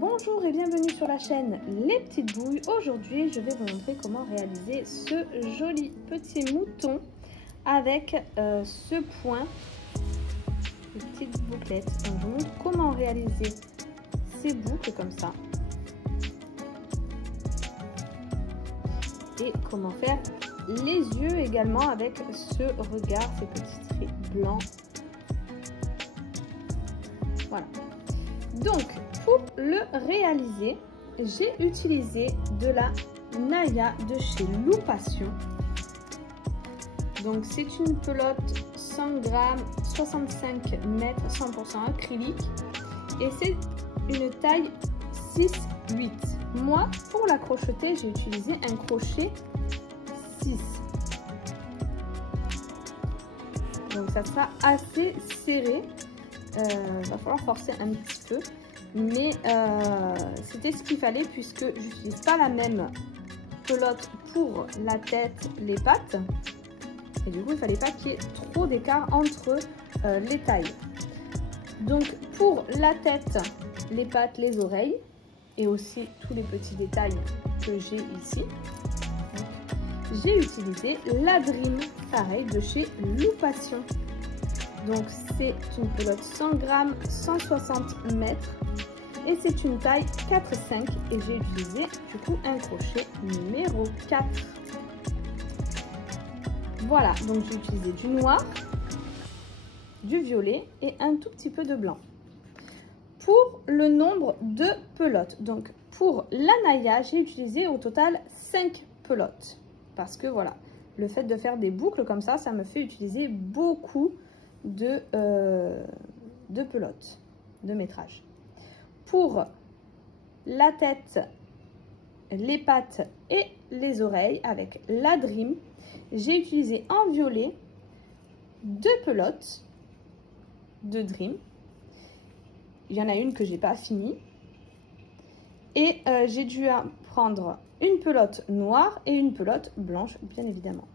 Bonjour et bienvenue sur la chaîne Les Petites Bouilles. Aujourd'hui, je vais vous montrer comment réaliser ce joli petit mouton avec ce point de petites bouclettes. Donc, je vous montre comment réaliser ces boucles comme ça et comment faire les yeux également avec ce regard, ces petits traits blancs. Voilà. Donc, pour le réaliser, j'ai utilisé de la Naya de chez Loupation. Donc, c'est une pelote 100 grammes, 65 mètres, 100% acrylique. Et c'est une taille 6-8. Moi, pour la crocheter, j'ai utilisé un crochet 6. Donc, ça sera assez serré. Va falloir forcer un petit peu, mais c'était ce qu'il fallait puisque je n'utilise pas la même pelote pour la tête, les pattes, et du coup il fallait pas qu'il y ait trop d'écart entre les tailles. Donc pour la tête, les pattes, les oreilles et aussi tous les petits détails que j'ai ici, j'ai utilisé la Dream, pareil, de chez Loupation. Donc c'est une pelote 100 grammes, 160 mètres et c'est une taille 4-5 et j'ai utilisé du coup un crochet numéro 4. Voilà, donc j'ai utilisé du noir, du violet et un tout petit peu de blanc. Pour le nombre de pelotes, donc pour la Naya, j'ai utilisé au total 5 pelotes parce que voilà, le fait de faire des boucles comme ça me fait utiliser beaucoup de pelotes de métrage. Pour la tête, les pattes et les oreilles avec la Dream, j'ai utilisé en violet 2 pelotes de Dream. Il y en a une que j'ai pas fini et j'ai dû prendre une pelote noire et une pelote blanche, bien évidemment.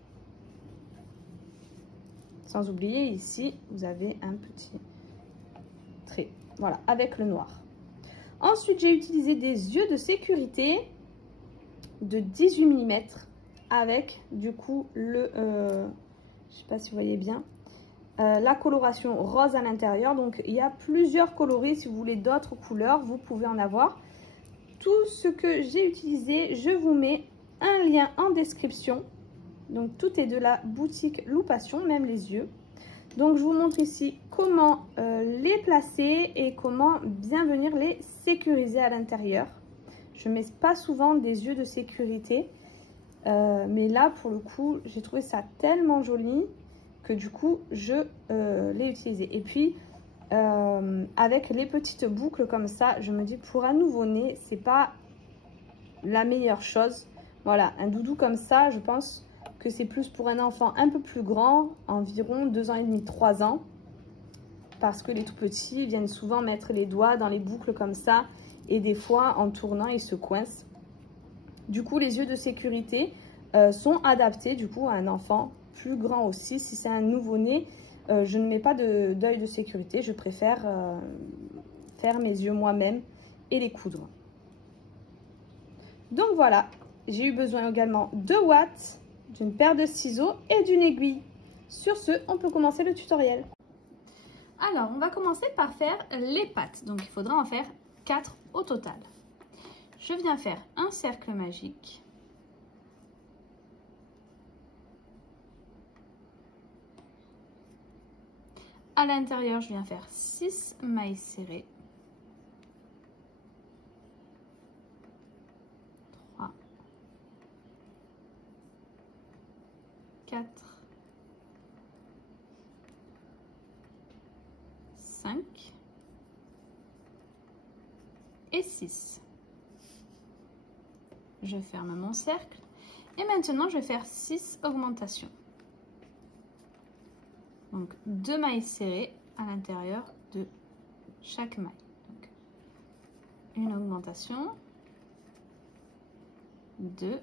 Sans oublier ici, vous avez un petit trait, voilà, avec le noir. Ensuite, j'ai utilisé des yeux de sécurité de 18 mm avec du coup le, je sais pas si vous voyez bien, la coloration rose à l'intérieur. Donc, il y a plusieurs coloris. Si vous voulez d'autres couleurs, vous pouvez en avoir. Tout ce que j'ai utilisé, je vous mets un lien en description. Donc tout est de la boutique Loupation, même les yeux. Donc je vous montre ici comment les placer et comment bien venir les sécuriser à l'intérieur. Je ne mets pas souvent des yeux de sécurité, mais là pour le coup j'ai trouvé ça tellement joli que du coup je l'ai utilisé. Et puis avec les petites boucles comme ça, je me dis pour un nouveau-né c'est pas la meilleure chose. Voilà, un doudou comme ça, je pense que c'est plus pour un enfant un peu plus grand, environ 2 ans et demi, 3 ans. Parce que les tout petits viennent souvent mettre les doigts dans les boucles comme ça. Et des fois, en tournant, ils se coincent. Du coup, les yeux de sécurité sont adaptés du coup à un enfant plus grand aussi. Si c'est un nouveau-né, je ne mets pas d'œil de sécurité. Je préfère faire mes yeux moi-même et les coudre. Donc voilà, j'ai eu besoin également de watts, d'une paire de ciseaux et d'une aiguille. Sur ce, on peut commencer le tutoriel. Alors, on va commencer par faire les pattes. Donc, il faudra en faire 4 au total. Je viens faire un cercle magique. À l'intérieur, je viens faire 6 mailles serrées. 3, 4, 5 et 6. Je ferme mon cercle et maintenant je vais faire 6 augmentations. Donc 2 mailles serrées à l'intérieur de chaque maille. Donc, une augmentation, 2,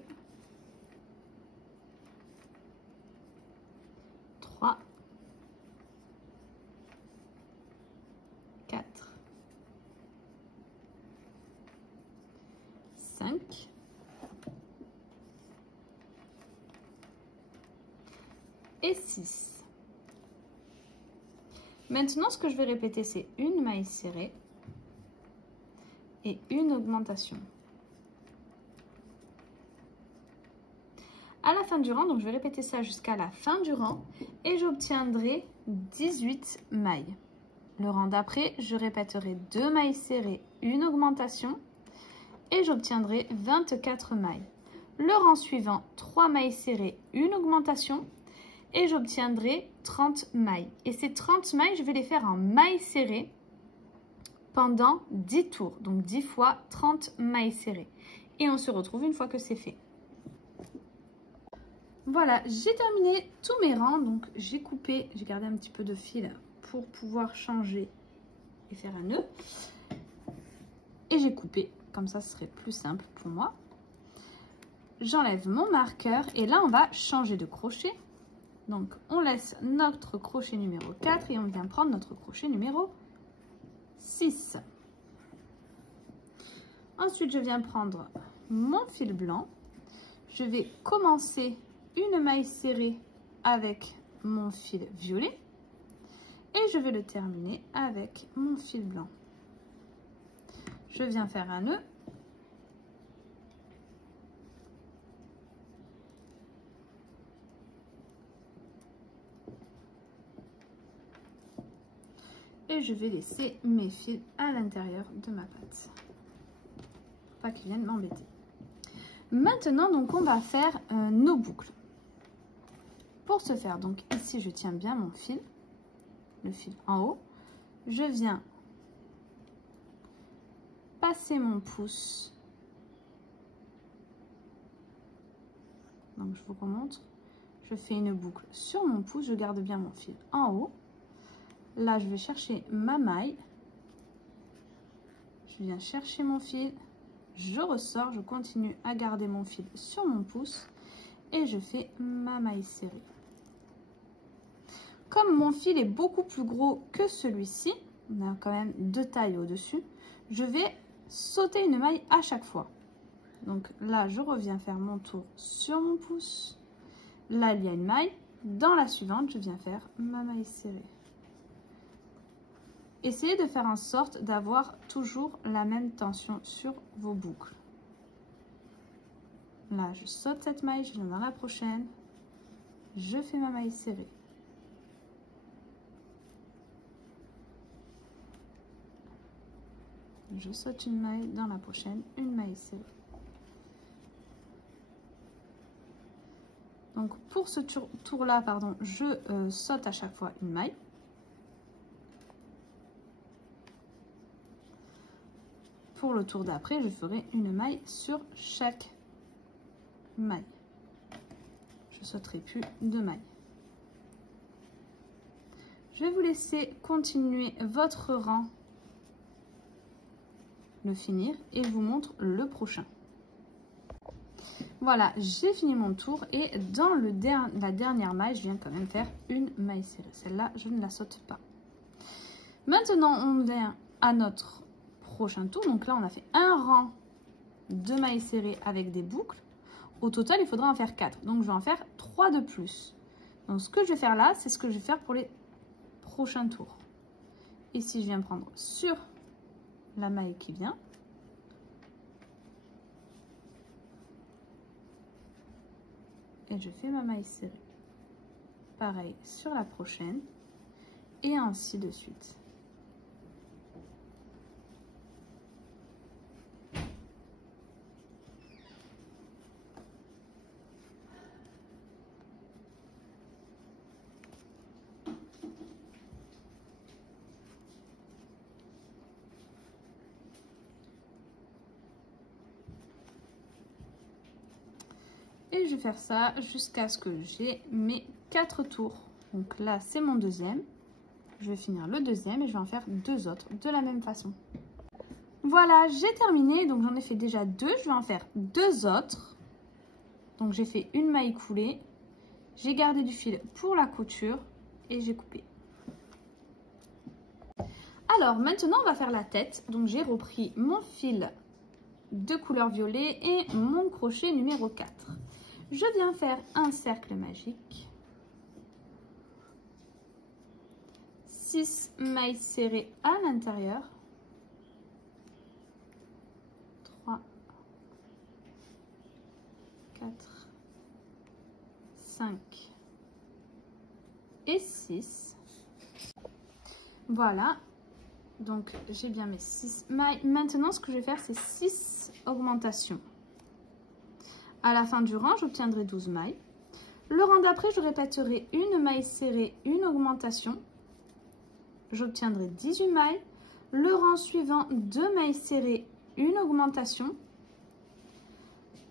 3, 4, et 6. Maintenant, ce que je vais répéter, c'est une maille serrée et une augmentation. À la fin du rang, donc je vais répéter ça jusqu'à la fin du rang et j'obtiendrai 18 mailles. Le rang d'après, je répéterai 2 mailles serrées, une augmentation et j'obtiendrai 24 mailles. Le rang suivant, 3 mailles serrées, une augmentation et j'obtiendrai 30 mailles. Et ces 30 mailles, je vais les faire en mailles serrées pendant 10 tours. Donc 10 fois 30 mailles serrées. Et on se retrouve une fois que c'est fait. Voilà, j'ai terminé tous mes rangs. Donc j'ai coupé, j'ai gardé un petit peu de fil pour pouvoir changer et faire un nœud. Et j'ai coupé, comme ça ce serait plus simple pour moi. J'enlève mon marqueur et là on va changer de crochet. Donc on laisse notre crochet numéro 4 et on vient prendre notre crochet numéro 6. Ensuite je viens prendre mon fil blanc. Je vais commencer une maille serrée avec mon fil violet et je vais le terminer avec mon fil blanc. Je viens faire un nœud. Et je vais laisser mes fils à l'intérieur de ma patte. Pas qu'ils viennent m'embêter. Maintenant, donc, on va faire nos boucles. Pour ce faire, donc ici, je tiens bien mon fil, le fil en haut. Je viens passer mon pouce. Donc, je vous remontre. Je fais une boucle sur mon pouce. Je garde bien mon fil en haut. Là, je vais chercher ma maille. Je viens chercher mon fil. Je ressors. Je continue à garder mon fil sur mon pouce. Et je fais ma maille serrée. Comme mon fil est beaucoup plus gros que celui-ci, on a quand même 2 tailles au-dessus, je vais sauter une maille à chaque fois. Donc là, je reviens faire mon tour sur mon pouce. Là, il y a une maille. Dans la suivante, je viens faire ma maille serrée. Essayez de faire en sorte d'avoir toujours la même tension sur vos boucles. Là, je saute cette maille, je viens dans la prochaine. Je fais ma maille serrée. Je saute une maille, dans la prochaine, une maille serrée. Donc pour ce tour-là, pardon, je saute à chaque fois une maille. Pour le tour d'après, je ferai une maille sur chaque maille. Je sauterai plus de mailles. Je vais vous laisser continuer votre rang, le finir, et je vous montre le prochain. Voilà, j'ai fini mon tour et dans la dernière maille, je viens quand même faire une maille serrée. Celle-là, je ne la saute pas. Maintenant, on vient à notre prochain tour. Donc là, on a fait un rang de mailles serrées avec des boucles. Au total, il faudra en faire 4. Donc, je vais en faire 3 de plus. Donc, ce que je vais faire là, c'est ce que je vais faire pour les prochains tours. Ici, je viens prendre sur la maille qui vient. Et je fais ma maille serrée. Pareil sur la prochaine. Et ainsi de suite. Et je vais faire ça jusqu'à ce que j'ai mes 4 tours. Donc là, c'est mon deuxième. Je vais finir le deuxième et je vais en faire 2 autres de la même façon. Voilà, j'ai terminé. Donc j'en ai fait déjà 2. Je vais en faire 2 autres. Donc j'ai fait une maille coulée. J'ai gardé du fil pour la couture et j'ai coupé. Alors maintenant, on va faire la tête. Donc j'ai repris mon fil de couleur violet et mon crochet numéro 4. Je viens faire un cercle magique. 6 mailles serrées à l'intérieur. 3, 4, 5 et 6. Voilà. Donc, j'ai bien mes 6 mailles. Maintenant, ce que je vais faire, c'est 6 augmentations. À la fin du rang, j'obtiendrai 12 mailles. Le rang d'après, je répéterai une maille serrée, une augmentation. J'obtiendrai 18 mailles. Le rang suivant, 2 mailles serrées, une augmentation.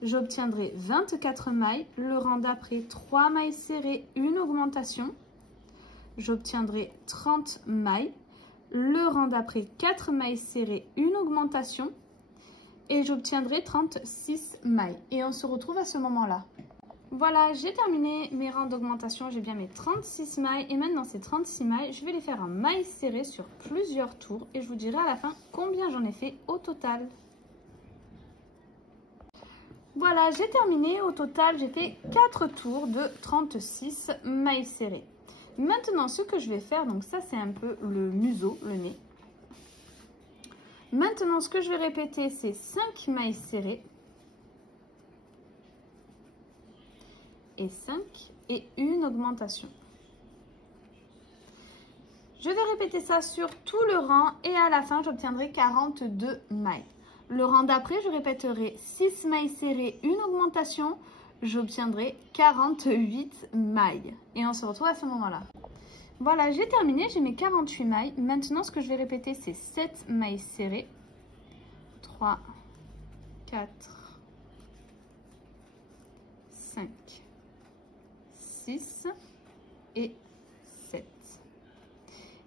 J'obtiendrai 24 mailles. Le rang d'après, 3 mailles serrées, une augmentation. J'obtiendrai 30 mailles. Le rang d'après, 4 mailles serrées, une augmentation. Et j'obtiendrai 36 mailles. Et on se retrouve à ce moment-là. Voilà, j'ai terminé mes rangs d'augmentation. J'ai bien mes 36 mailles. Et maintenant, ces 36 mailles, je vais les faire en mailles serrées sur plusieurs tours. Et je vous dirai à la fin combien j'en ai fait au total. Voilà, j'ai terminé. Au total, j'ai fait 4 tours de 36 mailles serrées. Maintenant, ce que je vais faire, donc ça, c'est un peu le museau, le nez. Maintenant, ce que je vais répéter, c'est 5 mailles serrées. Et 5 et une augmentation. Je vais répéter ça sur tout le rang et à la fin, j'obtiendrai 42 mailles. Le rang d'après, je répéterai 6 mailles serrées, une augmentation. J'obtiendrai 48 mailles. Et on se retrouve à ce moment-là. Voilà, j'ai terminé, j'ai mes 48 mailles. Maintenant, ce que je vais répéter, c'est 7 mailles serrées. 3, 4, 5, 6 et 7.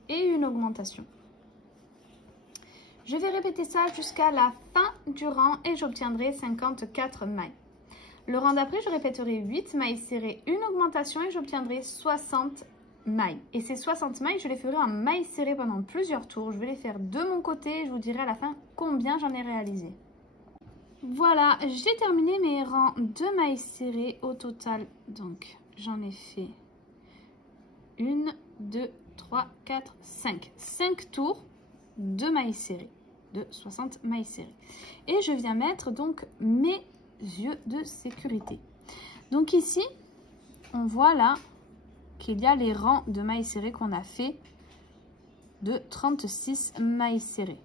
Et une augmentation. Je vais répéter ça jusqu'à la fin du rang et j'obtiendrai 54 mailles. Le rang d'après, je répéterai 8 mailles serrées, une augmentation et j'obtiendrai 60 mailles. Et ces 60 mailles, je les ferai en mailles serrées pendant plusieurs tours. Je vais les faire de mon côté et je vous dirai à la fin combien j'en ai réalisé. Voilà, j'ai terminé mes rangs de mailles serrées au total. Donc, j'en ai fait 1, 2, 3, 4, 5. 5 tours de mailles serrées, de 60 mailles serrées. Et je viens mettre donc mes yeux de sécurité. Donc ici, on voit là qu'il y a les rangs de mailles serrées qu'on a fait de 36 mailles serrées.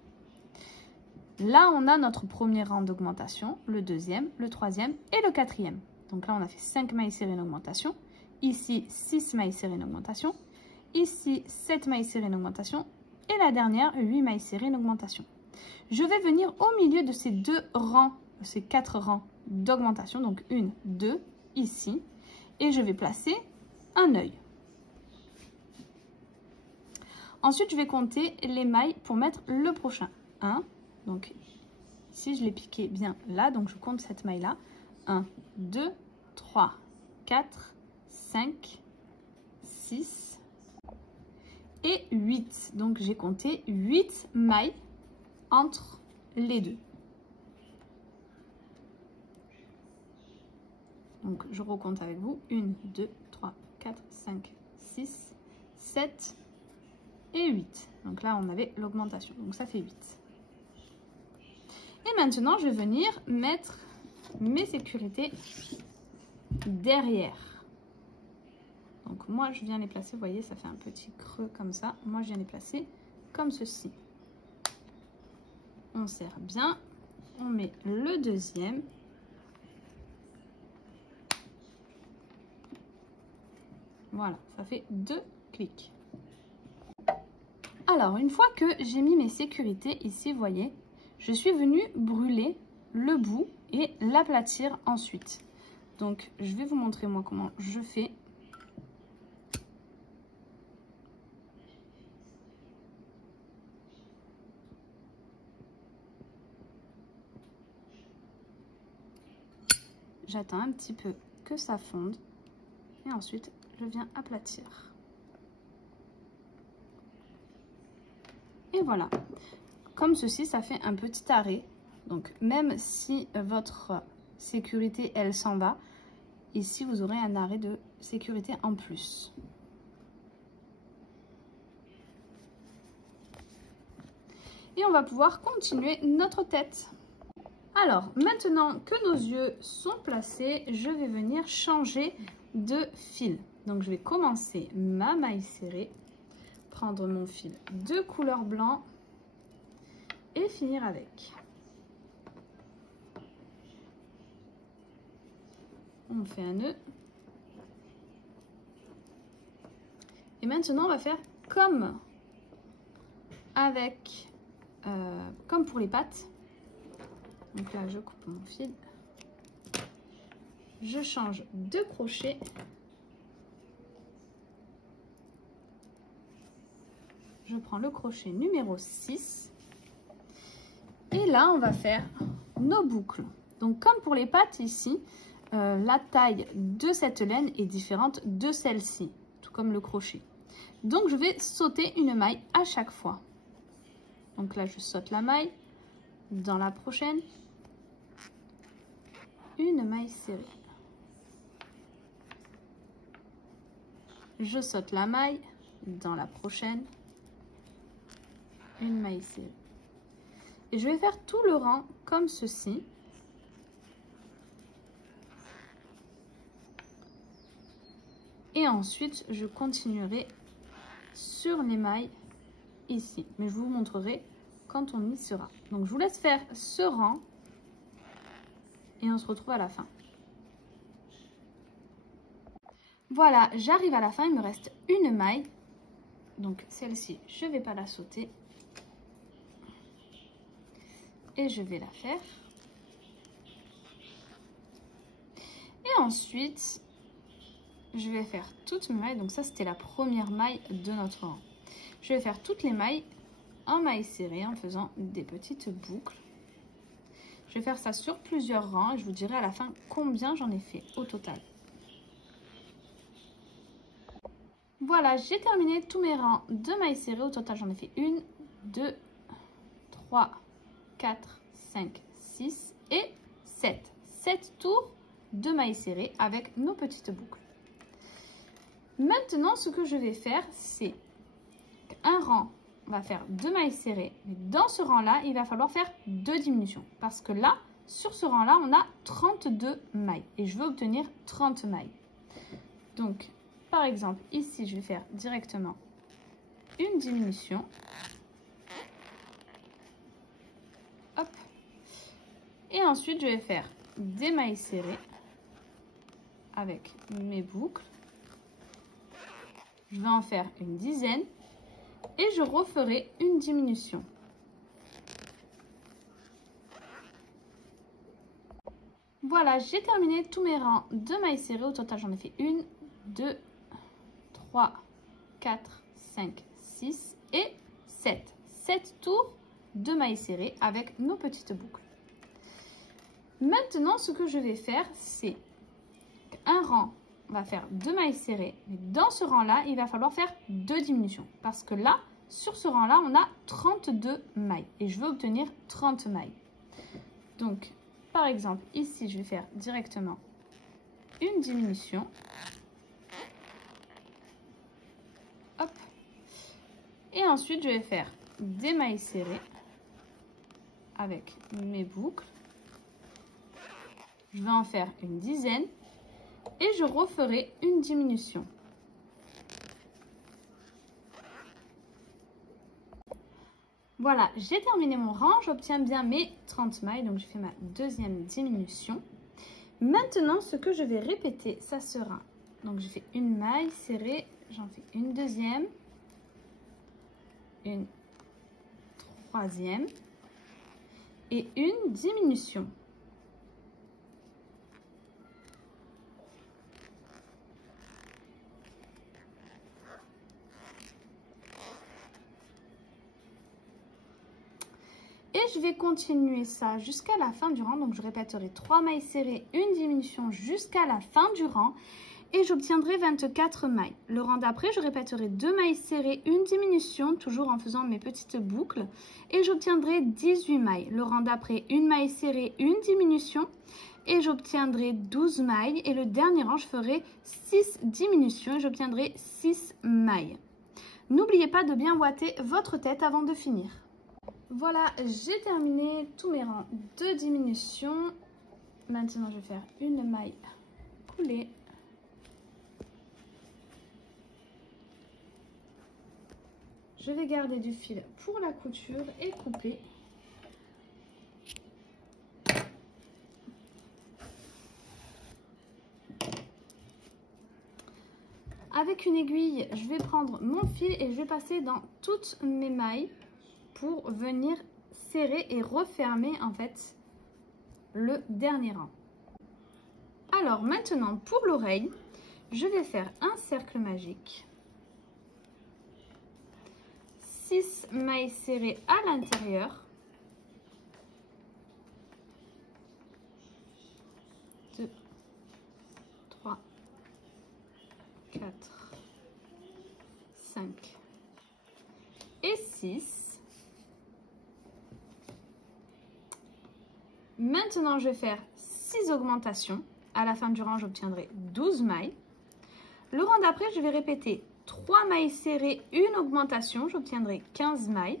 Là, on a notre premier rang d'augmentation, le deuxième, le troisième et le quatrième. Donc là, on a fait 5 mailles serrées en augmentation. Ici, 6 mailles serrées en augmentation. Ici, 7 mailles serrées en augmentation. Et la dernière, 8 mailles serrées en augmentation. Je vais venir au milieu de ces deux rangs, ces 4 rangs d'augmentation. Donc 1, 2, ici. Et je vais placer un œil. Ensuite, je vais compter les mailles pour mettre le prochain. 1, donc ici, je l'ai piqué bien là. Donc, je compte cette maille-là. 1, 2, 3, 4, 5, 6 et 8. Donc, j'ai compté 8 mailles entre les deux. Donc, je recompte avec vous. 1, 2, 3, 4, 5, 6, 7 et 8. Donc là, on avait l'augmentation. Donc, ça fait 8. Et maintenant, je vais venir mettre mes sécurités derrière. Donc, moi, je viens les placer. Vous voyez, ça fait un petit creux comme ça. Moi, je viens les placer comme ceci. On serre bien. On met le deuxième. Voilà, ça fait 2 clics. Alors, une fois que j'ai mis mes sécurités ici, vous voyez, je suis venue brûler le bout et l'aplatir ensuite. Donc, je vais vous montrer moi comment je fais. J'attends un petit peu que ça fonde et ensuite, je viens aplatir. Et voilà. Comme ceci, ça fait un petit arrêt. Donc, même si votre sécurité, elle s'en va, ici, vous aurez un arrêt de sécurité en plus. Et on va pouvoir continuer notre tête. Alors, maintenant que nos yeux sont placés, je vais venir changer de fil. Donc, je vais commencer ma maille serrée, prendre mon fil de couleur blanc et finir avec. On fait un nœud. Et maintenant, on va faire comme comme pour les pattes. Donc là, je coupe mon fil. Je change de crochet. Je prends le crochet numéro 6. Et là, on va faire nos boucles. Donc, comme pour les pattes ici, la taille de cette laine est différente de celle-ci, tout comme le crochet. Donc, je vais sauter une maille à chaque fois. Donc là, je saute la maille. Dans la prochaine, une maille serrée. Je saute la maille. Dans la prochaine, une maille serrée. Et je vais faire tout le rang comme ceci. Et ensuite, je continuerai sur les mailles ici. Mais je vous montrerai quand on y sera. Donc, je vous laisse faire ce rang. Et on se retrouve à la fin. Voilà, j'arrive à la fin. Il me reste une maille. Donc, celle-ci, je ne vais pas la sauter. Et je vais la faire. Et ensuite, je vais faire toutes mes mailles. Donc ça, c'était la première maille de notre rang. Je vais faire toutes les mailles en maille serrée en faisant des petites boucles. Je vais faire ça sur plusieurs rangs et je vous dirai à la fin combien j'en ai fait au total. Voilà, j'ai terminé tous mes rangs de mailles serrées. Au total, j'en ai fait 1, 2, 3, 4, 5, 6 et 7. 7 tours de mailles serrées avec nos petites boucles. Maintenant, ce que je vais faire, c'est un rang, on va faire 2 mailles serrées. Mais dans ce rang-là, il va falloir faire 2 diminutions. Parce que là, sur ce rang-là, on a 32 mailles. Et je veux obtenir 30 mailles. Donc, par exemple, ici, je vais faire directement une diminution. Hop. Et ensuite, je vais faire des mailles serrées avec mes boucles. Je vais en faire une dizaine et je referai une diminution. Voilà, j'ai terminé tous mes rangs de mailles serrées. Au total, j'en ai fait 1, 2, 3, 4, 5, 6 et 7. 7 tours de mailles serrées avec nos petites boucles. Maintenant, ce que je vais faire, c'est un rang. On va faire 2 mailles serrées. Mais dans ce rang-là, il va falloir faire 2 diminutions. Parce que là, sur ce rang-là, on a 32 mailles. Et je veux obtenir 30 mailles. Donc, par exemple, ici, je vais faire directement une diminution. Hop. Et ensuite, je vais faire des mailles serrées avec mes boucles. Je vais en faire une dizaine. Et je referai une diminution. Voilà, j'ai terminé mon rang. J'obtiens bien mes 30 mailles. Donc, j'ai fait ma deuxième diminution. Maintenant, ce que je vais répéter, ça sera... Donc, j'ai fait une maille serrée. J'en fais une deuxième. Une troisième. Et une diminution. Et je vais continuer ça jusqu'à la fin du rang. Donc, je répéterai 3 mailles serrées, une diminution jusqu'à la fin du rang. Et j'obtiendrai 24 mailles. Le rang d'après, je répéterai 2 mailles serrées, une diminution, toujours en faisant mes petites boucles. Et j'obtiendrai 18 mailles. Le rang d'après, une maille serrée, une diminution. Et j'obtiendrai 12 mailles. Et le dernier rang, je ferai 6 diminutions et j'obtiendrai 6 mailles. N'oubliez pas de bien ouater votre tête avant de finir. Voilà, j'ai terminé tous mes rangs de diminution. Maintenant, je vais faire une maille coulée. Je vais garder du fil pour la couture et couper. Avec une aiguille, je vais prendre mon fil et je vais passer dans toutes mes mailles pour venir serrer et refermer en fait le dernier rang. Alors maintenant pour l'oreille, je vais faire un cercle magique. 6 mailles serrées à l'intérieur. 2, 3, 4, 5 et 6. Maintenant, je vais faire 6 augmentations. À la fin du rang, j'obtiendrai 12 mailles. Le rang d'après, je vais répéter 3 mailles serrées, une augmentation, j'obtiendrai 15 mailles.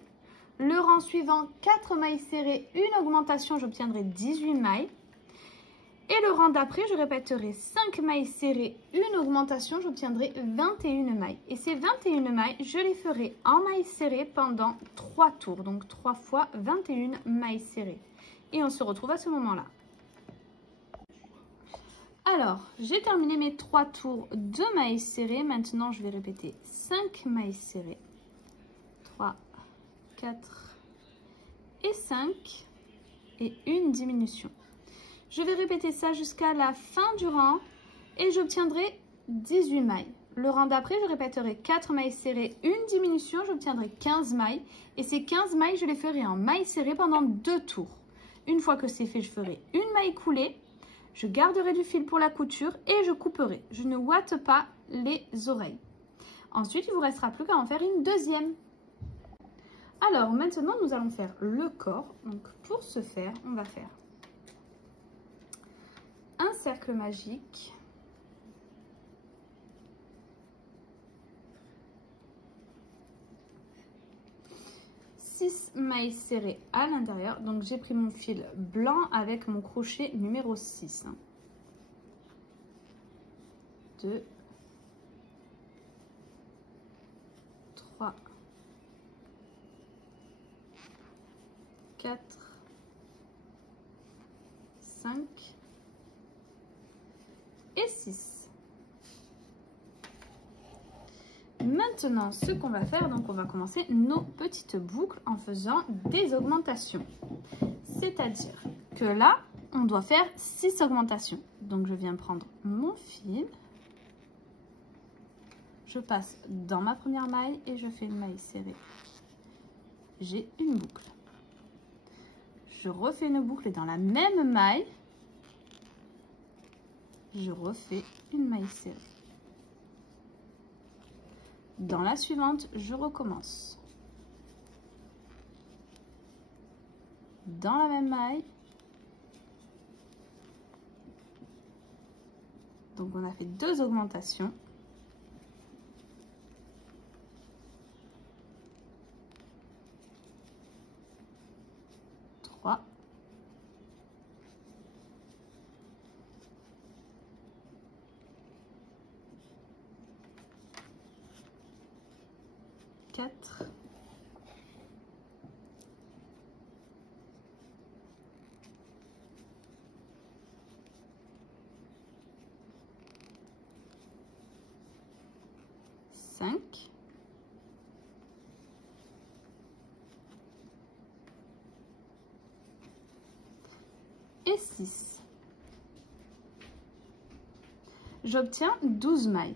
Le rang suivant, 4 mailles serrées, une augmentation, j'obtiendrai 18 mailles. Et le rang d'après, je répéterai 5 mailles serrées, une augmentation, j'obtiendrai 21 mailles. Et ces 21 mailles, je les ferai en mailles serrées pendant 3 tours. Donc 3 fois 21 mailles serrées. Et on se retrouve à ce moment-là. Alors, j'ai terminé mes 3 tours de mailles serrées. Maintenant, je vais répéter 5 mailles serrées. 3, 4 et 5. Et une diminution. Je vais répéter ça jusqu'à la fin du rang et j'obtiendrai 18 mailles. Le rang d'après, je répéterai 4 mailles serrées, une diminution, j'obtiendrai 15 mailles. Et ces 15 mailles, je les ferai en mailles serrées pendant 2 tours. Une fois que c'est fait, je ferai une maille coulée. Je garderai du fil pour la couture et je couperai. Je ne ouate pas les oreilles. Ensuite, il ne vous restera plus qu'à en faire une deuxième. Alors, maintenant, nous allons faire le corps. Donc, pour ce faire, on va faire un cercle magique. Mailles serrées à l'intérieur. Donc j'ai pris mon fil blanc avec mon crochet numéro 6. 2, 3, 4, 5 et 6. Maintenant, ce qu'on va faire, donc on va commencer nos petites boucles en faisant des augmentations. C'est-à-dire que là, on doit faire 6 augmentations. Donc, je viens prendre mon fil. Je passe dans ma première maille et je fais une maille serrée. J'ai une boucle. Je refais une boucle dans la même maille. Je refais une maille serrée. Dans la suivante, je recommence. Dans la même maille. Donc on a fait 2 augmentations. Trois. 4. 5. Et 6. J'obtiens 12 mailles.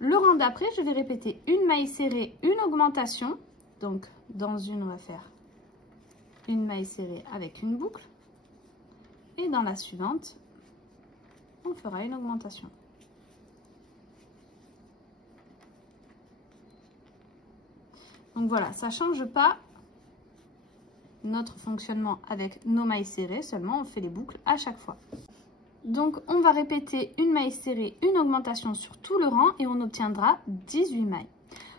Le rang d'après, je vais répéter une maille serrée, une augmentation. Donc, dans une, on va faire une maille serrée avec une boucle. Et dans la suivante, on fera une augmentation. Donc voilà, ça ne change pas notre fonctionnement avec nos mailles serrées, seulement on fait les boucles à chaque fois. Donc on va répéter une maille serrée, une augmentation sur tout le rang et on obtiendra 18 mailles.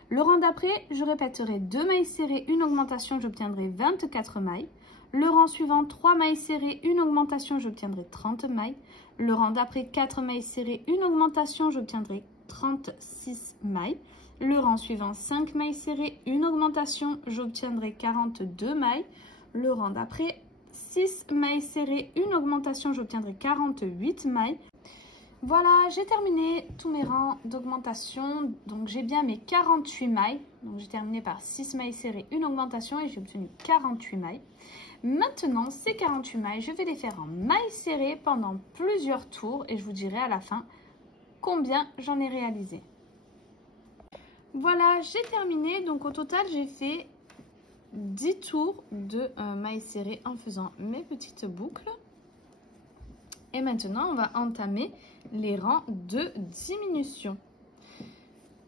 Le rang d'après, je répéterai 2 mailles serrées, une augmentation, j'obtiendrai 24 mailles. Le rang suivant, 3 mailles serrées, une augmentation, j'obtiendrai 30 mailles. Le rang d'après, 4 mailles serrées, une augmentation, j'obtiendrai 36 mailles. Le rang suivant, 5 mailles serrées, une augmentation, j'obtiendrai 42 mailles. Le rang d'après, 6 mailles serrées, une augmentation, j'obtiendrai 48 mailles. Voilà, j'ai terminé tous mes rangs d'augmentation. Donc j'ai bien mes 48 mailles. Donc j'ai terminé par 6 mailles serrées, une augmentation et j'ai obtenu 48 mailles. Maintenant, ces 48 mailles, je vais les faire en mailles serrées pendant plusieurs tours et je vous dirai à la fin combien j'en ai réalisé. Voilà, j'ai terminé. Donc au total, j'ai fait 10 tours de mailles serrées en faisant mes petites boucles. Et maintenant, on va entamer les rangs de diminution.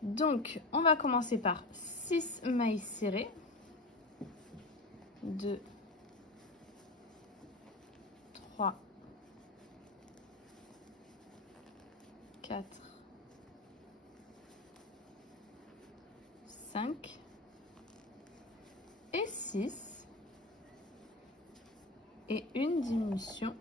Donc, on va commencer par 6 mailles serrées. 2, 3, 4, 5 et 6. Et une diminution.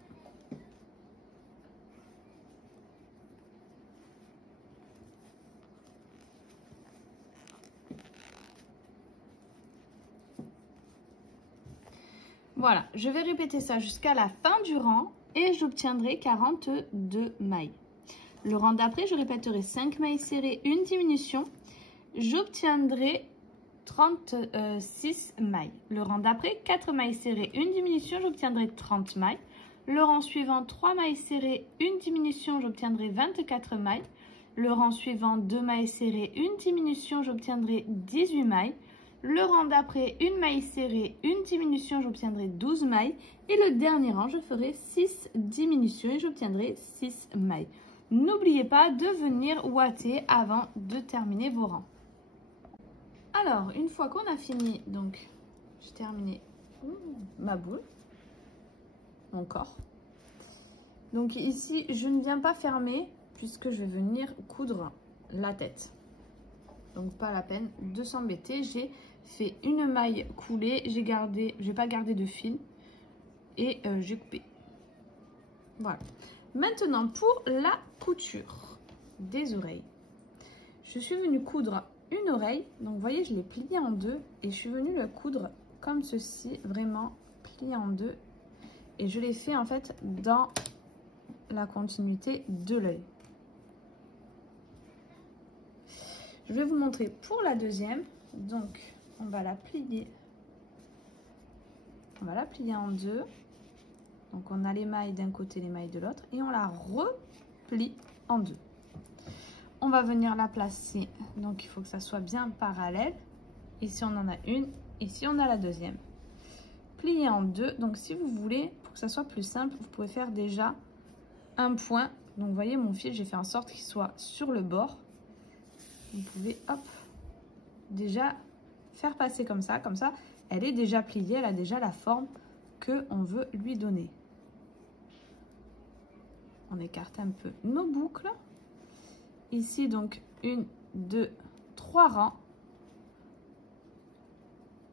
Voilà, je vais répéter ça jusqu'à la fin du rang et j'obtiendrai 42 mailles. Le rang d'après, je répéterai 5 mailles serrées, une diminution. J'obtiendrai 36 mailles. Le rang d'après, 4 mailles serrées, une diminution, j'obtiendrai 30 mailles. Le rang suivant, 3 mailles serrées, une diminution, j'obtiendrai 24 mailles. Le rang suivant, 2 mailles serrées, une diminution, j'obtiendrai 18 mailles. Le rang d'après, une maille serrée, une diminution, j'obtiendrai 12 mailles. Et le dernier rang, je ferai 6 diminutions et j'obtiendrai 6 mailles. N'oubliez pas de venir ouater avant de terminer vos rangs. Alors, une fois qu'on a fini, donc j'ai terminé ma boule, mon corps. Donc ici, je ne viens pas fermer puisque je vais venir coudre la tête. Donc pas la peine de s'embêter. J'ai fait une maille coulée, j'ai pas gardé de fil et j'ai coupé. Voilà. Maintenant pour la couture des oreilles, je suis venue coudre une oreille. Donc vous voyez, je l'ai pliée en deux et je suis venue le coudre comme ceci, vraiment plié en deux. Et je l'ai fait en fait dans la continuité de l'œil. Je vais vous montrer pour la deuxième. Donc, on va la plier. On va la plier en deux. Donc, on a les mailles d'un côté, les mailles de l'autre. Et on la replie en deux. On va venir la placer. Donc, il faut que ça soit bien parallèle. Ici, on en a une. Ici, on a la deuxième. Plier en deux. Donc, si vous voulez, pour que ça soit plus simple, vous pouvez faire déjà un point. Donc, vous voyez, mon fil, j'ai fait en sorte qu'il soit sur le bord. Vous pouvez, hop, déjà faire passer comme ça, elle est déjà pliée, elle a déjà la forme que on veut lui donner. On écarte un peu nos boucles. Ici, donc, 1, 2, 3 rangs.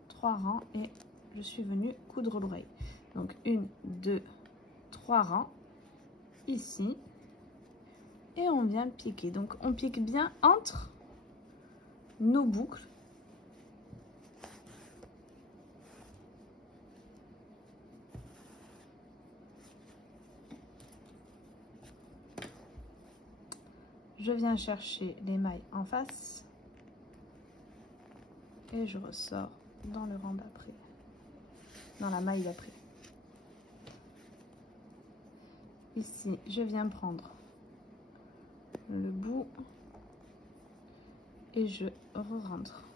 3 rangs et je suis venue coudre l'oreille. Donc, 1, 2, 3 rangs ici. Et on vient piquer. Donc, on pique bien entre nos boucles. Je viens chercher les mailles en face et je ressors dans le rang d'après, dans la maille d'après. Ici, je viens prendre le bout et je re-rentre.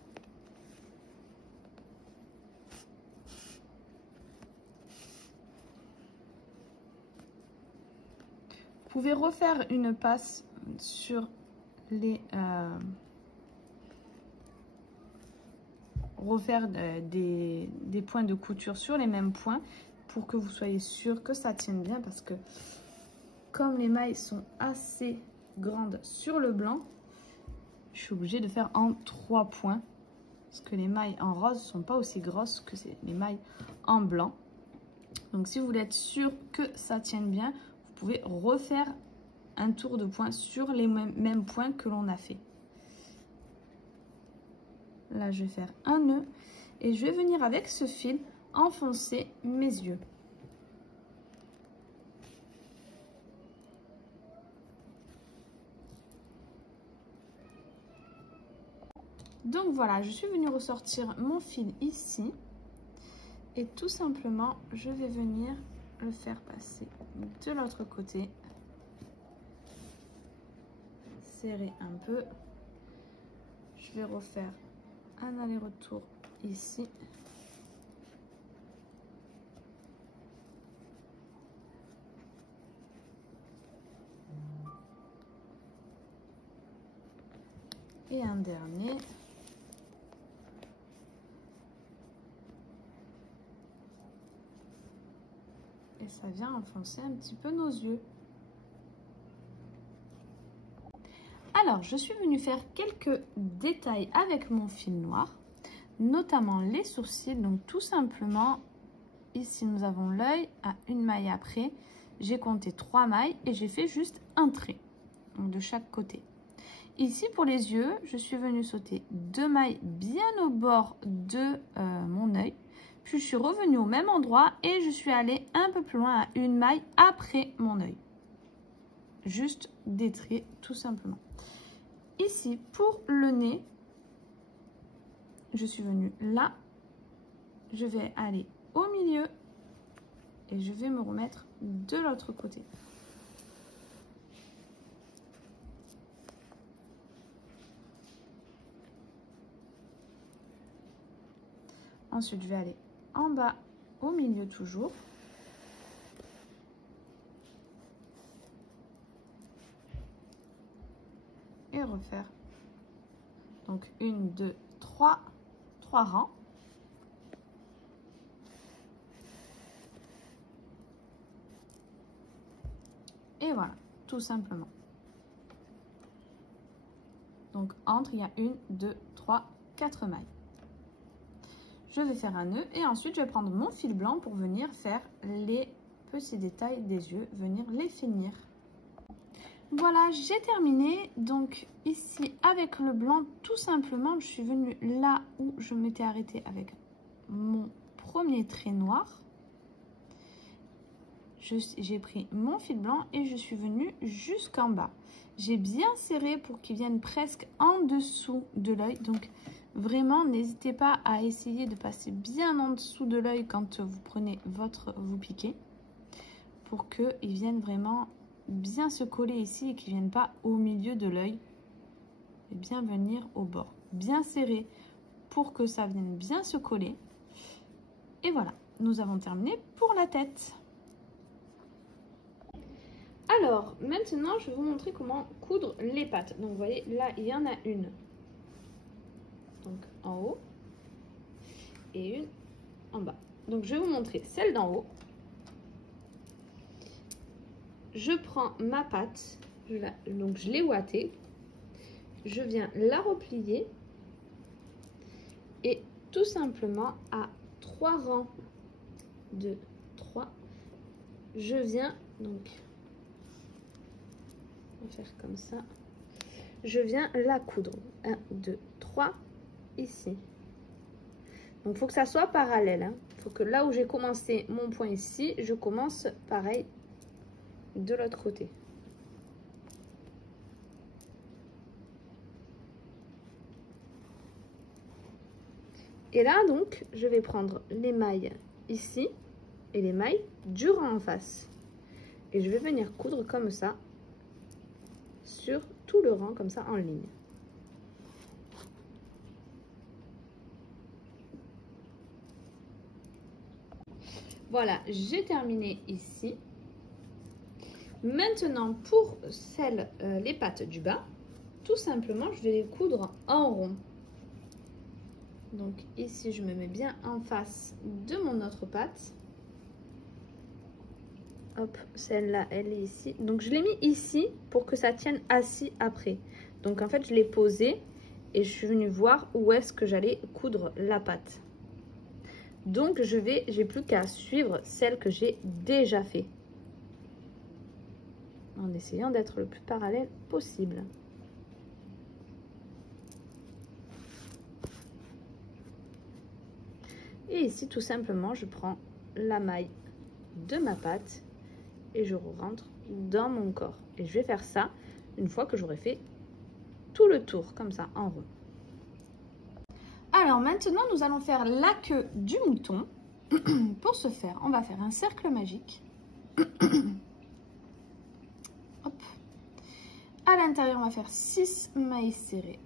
Vous pouvez refaire une passe sur les refaire des points de couture sur les mêmes points pour que vous soyez sûr que ça tienne bien, parce que comme les mailles sont assez grandes sur le blanc, je suis obligée de faire en 3 points. Parce que les mailles en rose ne sont pas aussi grosses que les mailles en blanc. Donc si vous voulez être sûr que ça tienne bien, vous pouvez refaire un tour de points sur les mêmes points que l'on a fait. Là, je vais faire un nœud et je vais venir avec ce fil enfoncer mes yeux. Donc voilà, je suis venue ressortir mon fil ici et tout simplement, je vais venir le faire passer de l'autre côté. Serrer un peu. Je vais refaire un aller-retour ici. Et un dernier. Et ça vient enfoncer un petit peu nos yeux. Alors, je suis venue faire quelques détails avec mon fil noir, notamment les sourcils. Donc, tout simplement, ici, nous avons l'œil à une maille après. J'ai compté 3 mailles et j'ai fait juste un trait, donc de chaque côté. Ici, pour les yeux, je suis venue sauter 2 mailles bien au bord de mon œil. Puis, je suis revenue au même endroit et je suis allée un peu plus loin à une maille après mon œil. Juste des traits, tout simplement. Ici, pour le nez, je suis venue là. Je vais aller au milieu et je vais me remettre de l'autre côté. Ensuite, je vais aller en bas, au milieu toujours. Et refaire. Donc, 1, 2, 3 rangs. Et voilà, tout simplement. Donc, entre, il y a 1, 2, 3, 4 mailles. Je vais faire un nœud et ensuite je vais prendre mon fil blanc pour venir faire les petits détails des yeux, venir les finir. Voilà, j'ai terminé. Donc ici avec le blanc, tout simplement, je suis venue là où je m'étais arrêtée avec mon premier trait noir. J'ai pris mon fil blanc et je suis venue jusqu'en bas. J'ai bien serré pour qu'il vienne presque en dessous de l'œil. Donc vraiment, n'hésitez pas à essayer de passer bien en dessous de l'œil quand vous prenez vous piquez, pour qu'il vienne vraiment bien se coller ici et qu'il ne vienne pas au milieu de l'œil, et bien venir au bord. Bien serré pour que ça vienne bien se coller. Et voilà, nous avons terminé pour la tête. Alors, maintenant, je vais vous montrer comment coudre les pattes. Donc, vous voyez, là, il y en a une. Donc, en haut. Et une en bas. Donc, je vais vous montrer celle d'en haut. Je prends ma patte. Donc, je l'ai ouatée. Je viens la replier. Et tout simplement, à 3 rangs de 3, je viens donc... On va faire comme ça. Je viens la coudre. 1, 2, 3, ici. Donc, il faut que ça soit parallèle. Hein. Il faut que là où j'ai commencé mon point ici, je commence pareil de l'autre côté. Et là, donc, je vais prendre les mailles ici et les mailles du rang en face. Et je vais venir coudre comme ça. Sur tout le rang comme ça en ligne. Voilà, j'ai terminé ici. Maintenant pour les pattes du bas, tout simplement je vais les coudre en rond. Donc ici je me mets bien en face de mon autre patte. Hop, celle-là, elle est ici. Donc, je l'ai mis ici pour que ça tienne assis après. Donc en fait, je l'ai posé et je suis venue voir où est-ce que j'allais coudre la pâte. Donc j'ai plus qu'à suivre celle que j'ai déjà fait. En essayant d'être le plus parallèle possible. Et ici, tout simplement, je prends la maille de ma pâte et je rentre dans mon corps. Et je vais faire ça une fois que j'aurai fait tout le tour, comme ça, en rond. Alors maintenant, nous allons faire la queue du mouton. Pour ce faire, on va faire un cercle magique. Hop. À l'intérieur, on va faire 6 mailles serrées.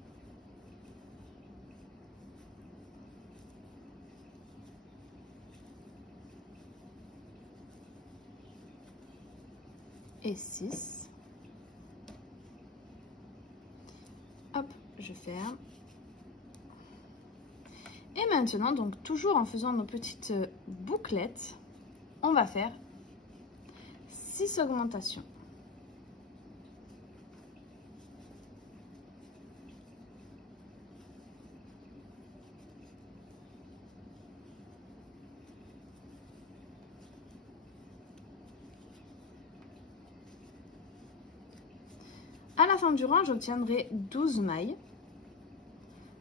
Et 6. Hop, je ferme. Et maintenant, donc toujours en faisant nos petites bouclettes, on va faire 6 augmentations. À la fin du rang, j'obtiendrai 12 mailles.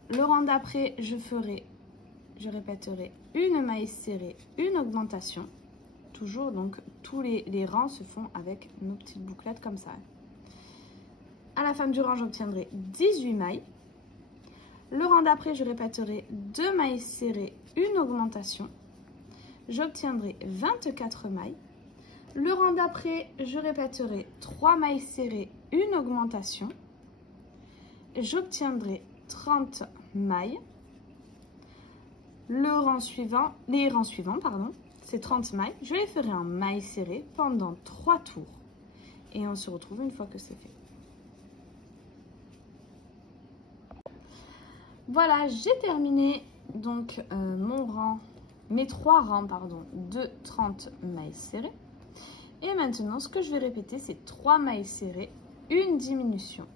Le rang d'après, je répéterai une maille serrée, une augmentation. Toujours, donc, tous les rangs se font avec nos petites bouclettes comme ça. À la fin du rang, j'obtiendrai 18 mailles. Le rang d'après, je répéterai 2 mailles serrées, une augmentation. J'obtiendrai 24 mailles. Le rang d'après, je répéterai 3 mailles serrées, une augmentation. J'obtiendrai 30 mailles. Les rangs suivants, c'est 30 mailles. Je les ferai en mailles serrées pendant 3 tours. Et on se retrouve une fois que c'est fait. Voilà, j'ai terminé donc mes 3 rangs de 30 mailles serrées. Et maintenant, ce que je vais répéter, c'est 3 mailles serrées, une diminution.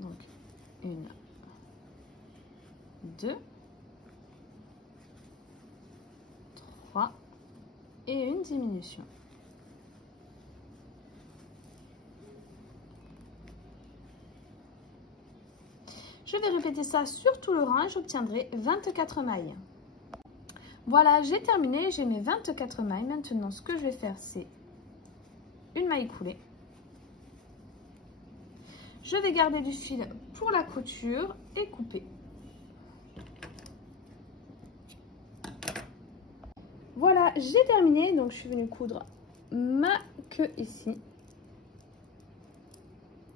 Donc, 1, 2, 3 et une diminution. Je vais répéter ça sur tout le rang et j'obtiendrai 24 mailles. Voilà, j'ai terminé, j'ai mes 24 mailles. Maintenant, ce que je vais faire, c'est une maille coulée. Je vais garder du fil pour la couture et couper. Voilà, j'ai terminé. Donc, je suis venue coudre ma queue ici.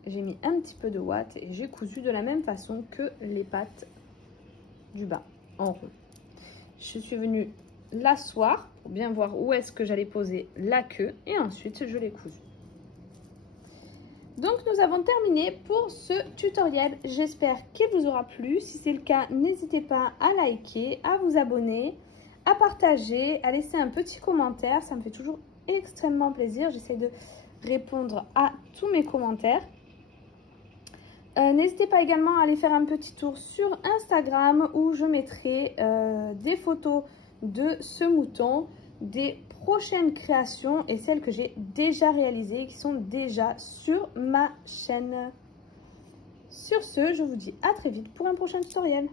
J'ai mis un petit peu de ouate et j'ai cousu de la même façon que les pattes du bas, en rond. Je suis venue l'asseoir pour bien voir où est-ce que j'allais poser la queue et ensuite je l'ai cousue. Donc nous avons terminé pour ce tutoriel. J'espère qu'il vous aura plu. Si c'est le cas, n'hésitez pas à liker, à vous abonner, à partager, à laisser un petit commentaire. Ça me fait toujours extrêmement plaisir. J'essaie de répondre à tous mes commentaires. N'hésitez pas également à aller faire un petit tour sur Instagram où je mettrai des photos de ce mouton, des prochaines créations et celles que j'ai déjà réalisées qui sont déjà sur ma chaîne. Sur ce, je vous dis à très vite pour un prochain tutoriel.